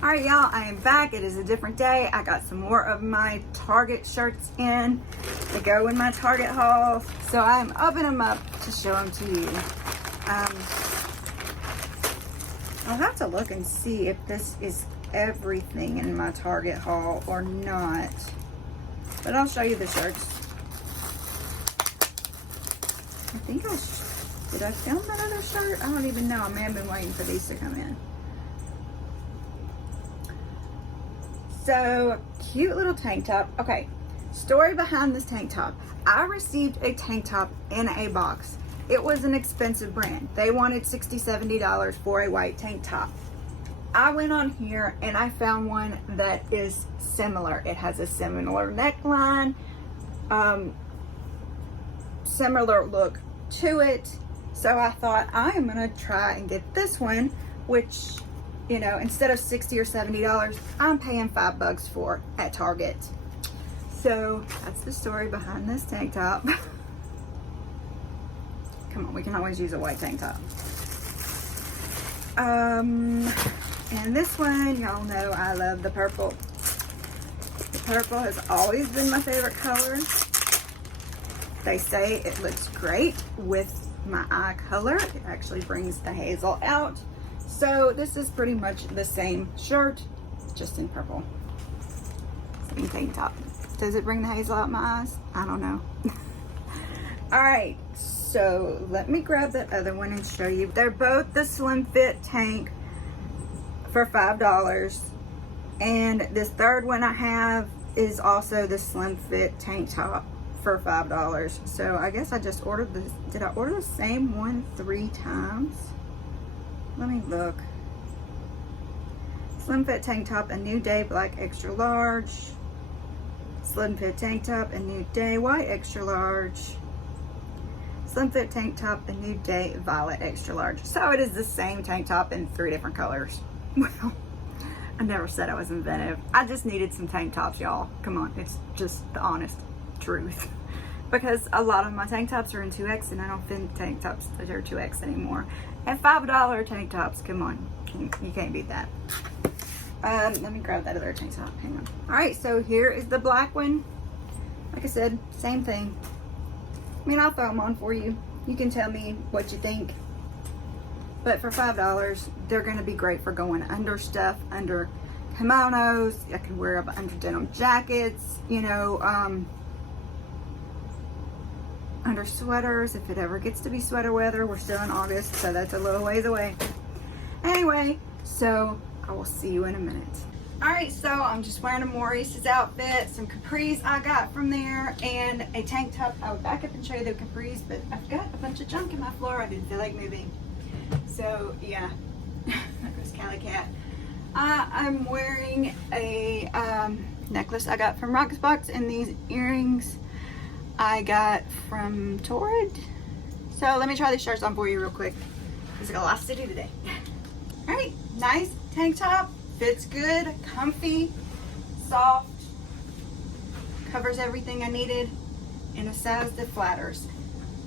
All right, y'all, I am back. It is a different day. I got some more of my Target shirts in to go in my Target haul. So I'm opening them up to show them to you. I'll have to look and see if this is everything in my Target haul or not. But I'll show you the shirts. I think did I film that other shirt? I don't even know. I may have been waiting for these to come in. So, cute little tank top. Okay, story behind this tank top. I received a tank top in a box. It was an expensive brand. They wanted $60, $70 for a white tank top. I went on here and I found one that is similar. It has a similar neckline, similar look to it. So I thought I am gonna try and get this one, which, you know, instead of $60 or $70, I'm paying $5 for at Target. So that's the story behind this tank top. Come on, we can always use a white tank top. And this one, y'all know I love the purple. The purple has always been my favorite color. They say it looks great with my eye color. It actually brings the hazel out. So this is pretty much the same shirt, just in purple. Same tank top. Does it bring the hazel out my eyes? I don't know. All right, so let me grab that other one and show you. They're both the slim fit tank for $5. And this third one I have is also the slim fit tank top for $5. So I guess I just ordered this. Did I order the same one 3 times? Let me look. Slim fit tank top, a new day, black extra large. Slim fit tank top, a new day, white extra large. Slim fit tank top, a new day, violet extra large. So it is the same tank top in 3 different colors. Well, I never said I was inventive. I just needed some tank tops, y'all. Come on, it's just the honest truth. Because a lot of my tank tops are in 2X and I don't fit tank tops that are 2X anymore. And $5 tank tops, come on, you can't beat that. Let me grab that other tank top, hang on. All right, so here is the black one. Like I said, same thing. I mean, I'll throw them on for you. You can tell me what you think. But for $5, they're gonna be great for going under stuff, under kimonos. I can wear them under denim jackets, you know, under sweaters, if it ever gets to be sweater weather. We're still in August, so that's a little ways away. Anyway, so I will see you in a minute. All right, so I'm just wearing a Maurices outfit, some capris I got from there, and a tank top. I would back up and show you the capris, but I've got a bunch of junk in my floor. I didn't feel like moving. So yeah, that was Cali Cat. I'm wearing a necklace I got from Boxycharm, and these earrings I got from Torrid. So let me try these shirts on for you real quick. There's got lots to do today. All right, nice tank top. Fits good, comfy, soft, covers everything I needed in a size that flatters.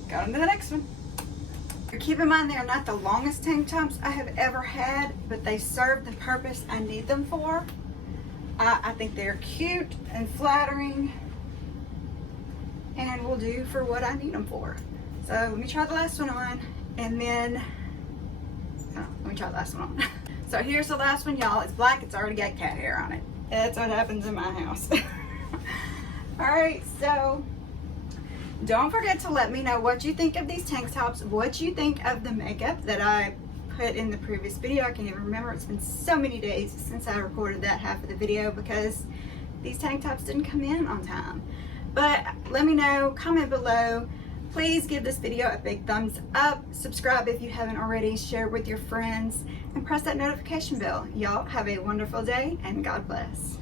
Go on to the next one. Keep in mind, they are not the longest tank tops I have ever had, but they serve the purpose I need them for. I think they're cute and flattering and will do for what I need them for. So let me try the last one on, and then, let me try the last one on. So here's the last one, y'all. It's black, it's already got cat hair on it. That's what happens in my house. All right, so don't forget to let me know what you think of these tank tops, what you think of the makeup that I put in the previous video. I can't even remember. It's been so many days since I recorded that half of the video because these tank tops didn't come in on time. But let me know, comment below. Please give this video a big thumbs up, subscribe if you haven't already, share with your friends, and press that notification bell. Y'all have a wonderful day, and God bless.